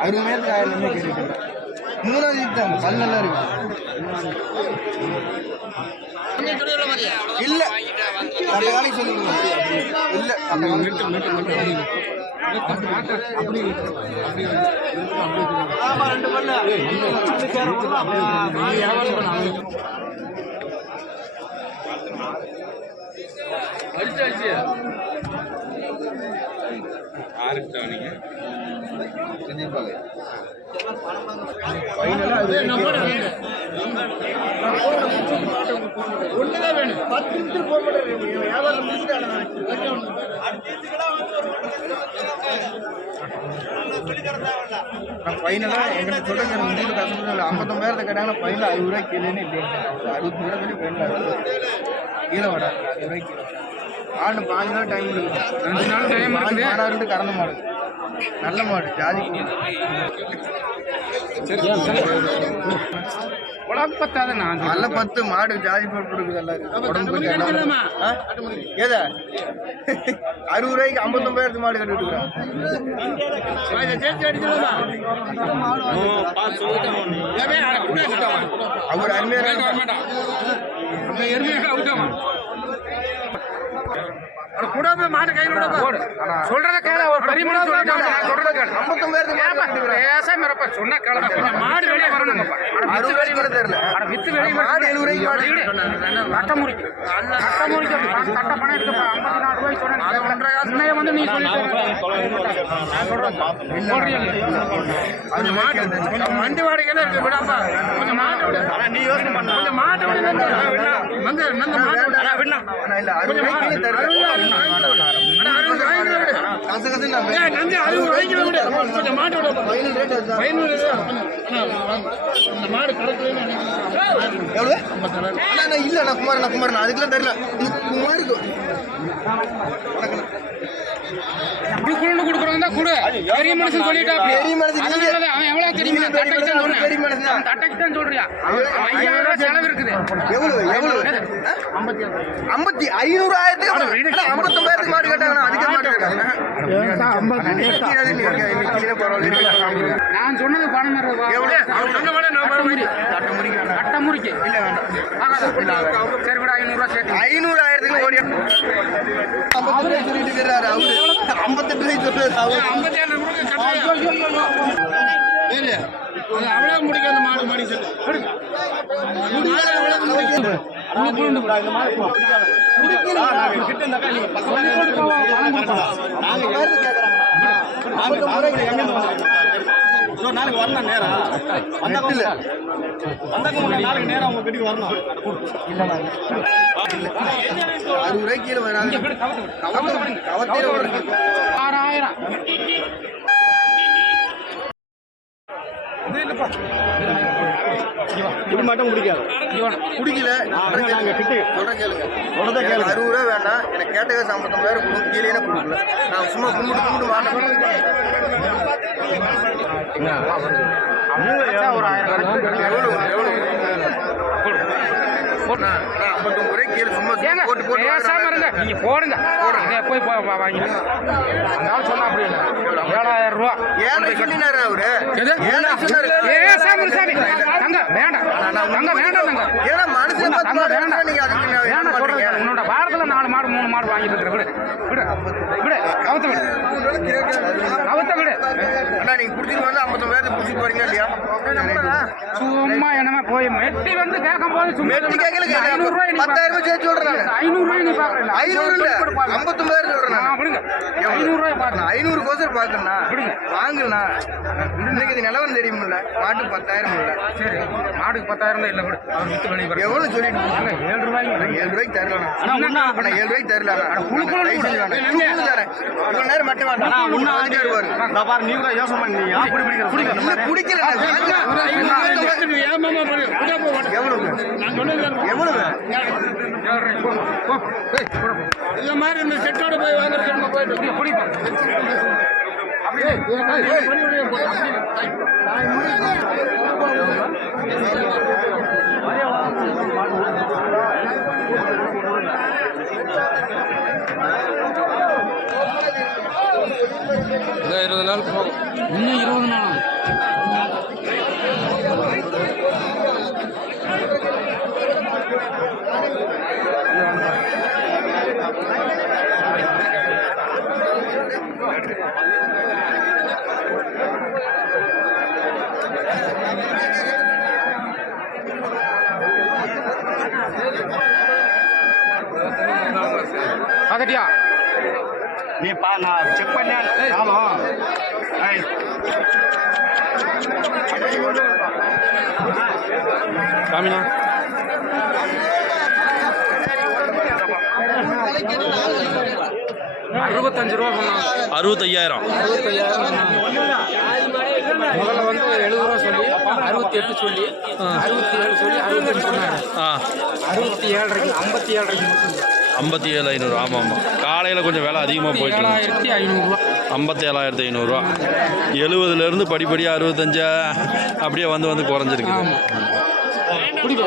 அறுபது மேலத்துக்கு ஆயிரம் ரூபாய் கேட்டுட்டு மூணாவது தான் பல் நல்லா இருக்கு. இல்ல. அந்த வேலைக்கு சொல்லுங்க இல்ல. அந்த ஆமா ரெண்டு பல்லு ஒண்ணுதான் வேணும். பத்து நிமிஷம் போக மாட்டேன் வியாபாரம் நான் ஃபைனலாக எங்கிட்ட சொல்லுங்க. உங்களுக்கு கஷ்டம் ஐம்பத்தொம்பதாயிரத்தை கேட்டாங்கன்னா ஃபைனல் அறுபது ரூபாய் கீழேன்னு இல்லைங்க அறுபத்தி ரூபா சொல்லி ஃபைனல் கீழே அறுபது ரூபாய் கீழே ஆடு பாஞ்சு நாள் டைம் ரெண்டு நாள் டைம் மாடு மாடாருட்டு கறந்த மாடு. நல்ல மாடு ஜாதி. நல்ல பத்து மாடு ஜாதி பருப்பு இருக்குது? ஏதா அறுபது ரூபாய்க்கு ஐம்பத்தொம்பதாயிரத்து மாடு கட்டி அவர் அருமையாக சொல்றத கேள ஒரு பரிமாணம் சொல்றத கேள. ஐம்பத்தொம்பதாயிரத்து பேசாம இருப்ப சொன்ன கேள. கொஞ்சம் மாடு வெளியே வரணுங்கப்பா. அறுபது ரூபாய்க்கு கூட தெரியல. அட வித்து வெளியே மாடு எழுபது பணம் இருக்குப்பா ஐம்பத்தி நாலு ரூபாய் சொன்னேன். வந்து நீ சொல்லிட்டு நான் சொல்றேன் சொல்றியா கொஞ்சம் மாடு. மண்டி வாடகையில இருக்கு விடாப்பா. கொஞ்சம் மாடு விடு. நீ யோசனை பண்ண. கொஞ்சம் மாடு விடு வந்து வந்து மாடு விடு. விடா ஆனா இல்ல அறுபது ரூபாய்க்கு தெரியல காசு காசு நந்தி கொஞ்சம் மாடு ஃபைனல் ரேட் அதுதான் இந்த மாடு எவ்வளவு அண்ணா, நான் இல்ல நான் குமார் நான் குமார் நான் அதுக்கெல்லாம் தெரியல இது குமாருக்கு கொடுக்கணும்னு கொடுக்குறவங்க தான் கொடு பெரிய மனுஷன் சொல்லிட்டா பெரிய மனுஷன் அவன் எவ்வளவு தெரியுமா பெரிய மனுஷன், தட்டைக்கு தான் சொல்றியா ஐயாயிரம் ரூபாய் செலவு இருக்குது எவ்வளவு எவ்வளவு ஐம்பத்தி ஐநூறு ஐம்பத்தொம்பதாயிரத்துக்கு மாடு கேட்டாங்க அதுக்கே மாடு கேட்டாங்க. நான் சொன்னது பணம்? கட்ட முறிக்கு. இல்ல வேண்டாம். சரி விட ஐநூறு ரூபாய் சேர்த்து. ஐநூறு ஆயிரத்துக்கு ஓடி சொல்லிட்டு இருக்கிறாரு அவரு. ஐம்பத்தெட்டு சொல்றாரு அவரு. ஐம்பத்தி ஏழு அவ்வளவு முடிக்காத மாடு மாடி சொல்லு. நாளைக்கு வரணும் நேரம் நெட்டில் வந்தாக்க நாளைக்கு நேரம் உங்க வீட்டுக்கு வரணும் அறுபது ரூபாய் கீழே ஆறாயிரம். இது மட்டும் முடிக்காது குடிக்கல நாங்க கிட்ட சொல்ற கேளுங்க எனக்கு கேளுங்க. அறுபது ரூபா வேண்டாம் எனக்கு கேட்ட காசு ஐம்பத்தொம்பதாயிரம் கொடுக்கும் கீழே கொடுக்கல நான் சும்மா கும்பிட்டு கும்பிட்டு மாட்டேன் ஒரு ஆயிரம் ஐம்பத்தொம்பது ரூபாய் கீழே சும்மா ஏங்க போட்டு போட்டு பேசாம இருங்க. நீங்க போடுங்க. போடுங்க. போய் போ- வா- வாங்கிட்டு அந்த ஆள் சொன்னா அப்படி இல்லை. ஏழாயிரம் ரூபா. ஏழை அவரு? எது? ஏழை சொன்னாரு. பேசாம சாமி. தங்க வேண்டாம். தங்க வேண்டாம் தங்க. ஏன்னா மனசுல தங்க வேண்டாம். நீங்க வேண்டாம். உன்னோட வாரத்துல நாலு மாடு மூணு மாடு வாங்கிட்டு இருக்கிற விடு. விடு. விடு. கவுத்த விடு. கவுத்த விடு. அண்ணா நீங்க குடிச்சிட்டு வந்து ஐம்பத்தொம்பதாயிரத்துக்கு குடிச்சிட்டு போறீங்க இல்லையா? போய் மெட்டி வந்து கேட்கும் போது சும்மா மெட்டி கேட்கல. ஐநூறு ரூபாய் பத்தாயிரம் ரூபாய் சேர்த்து சொல்றேன் நானு. ஐநூறு ரூபாய் நீ பாக்குறேன் ஐநூறு இல்ல சொல்றேன். விடுங்க ஐநூறு ரூபாய் நான் ஐநூறு கோசம் பாக்கணும்னா விடுங்க. வாங்கலண்ணா இன்னைக்கு நிலவரம் தெரியுமில்ல மாட்டுக்கு பத்தாயிரம் இல்ல சரி மாடுக்கு பத்தாயிரம் தான் இல்லை விடு அவர் வித்து வெளியே எவ்வளவு சொல்லிட்டு? ஏழு ரூபாய்க்கு ஏழு ரூபாய்க்கு அண்ணா ஏழு ரூபாய்க்கு தரல இவ்வளவு நேரம் மட்டும் வேண்டாம் நீ கூட யோசனை குடிக்கல இந்த மாதிரி இந்த இருபது நாள் போகும். இன்னும் இருபது நாள். பார்க்கட்டியா நீ பா நான் செக் பண்ணேன் நாளும் ஏய் காமினா அறுபத்தஞ்சு ரூபா அறுபத்தையாயிரம். முதல்ல வந்து எழுபது ரூபா சொல்லி அறுபத்தி எட்டு சொல்லி அறுபத்தி ஏழு சொல்லி அறுபத்தெட்டு சொன்னாங்க அறுபத்தி ஏழரைக்கு ஐம்பத்தி ஏழரைக்கு ஐம்பத்தி ஏழு ஐநூறு ஆமாம் ஆமாம் காலையில் கொஞ்சம் விலை அதிகமாக போயிட்டு. ஏழாயிரத்தி ஐநூறுரூவா ஐம்பத்தி ஏழாயிரத்தி ஐநூறுரூவா எழுபதுலேருந்து படிப்படியாக அறுபத்தஞ்சா அப்படியே வந்து வந்து குறைஞ்சிருக்கு குடிப்பா